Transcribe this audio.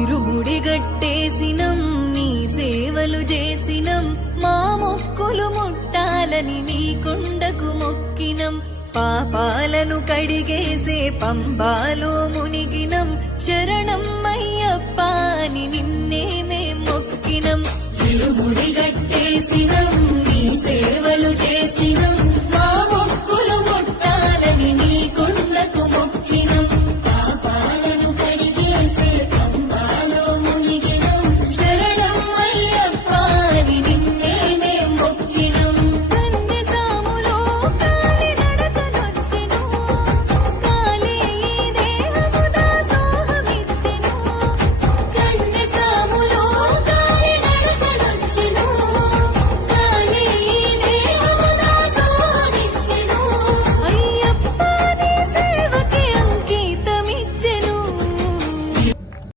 ఇరుముడిగట్టేసినం నీ సేవలు చేసినం మా మొక్కులు ముట్టాలని నీ కొండకు మొక్కినం పాపాలను కడిగేసే పంబాలో మునిగినం శరణం అయ్యప్ప అని నిన్నే మేం మొక్కినం ఇరుముడి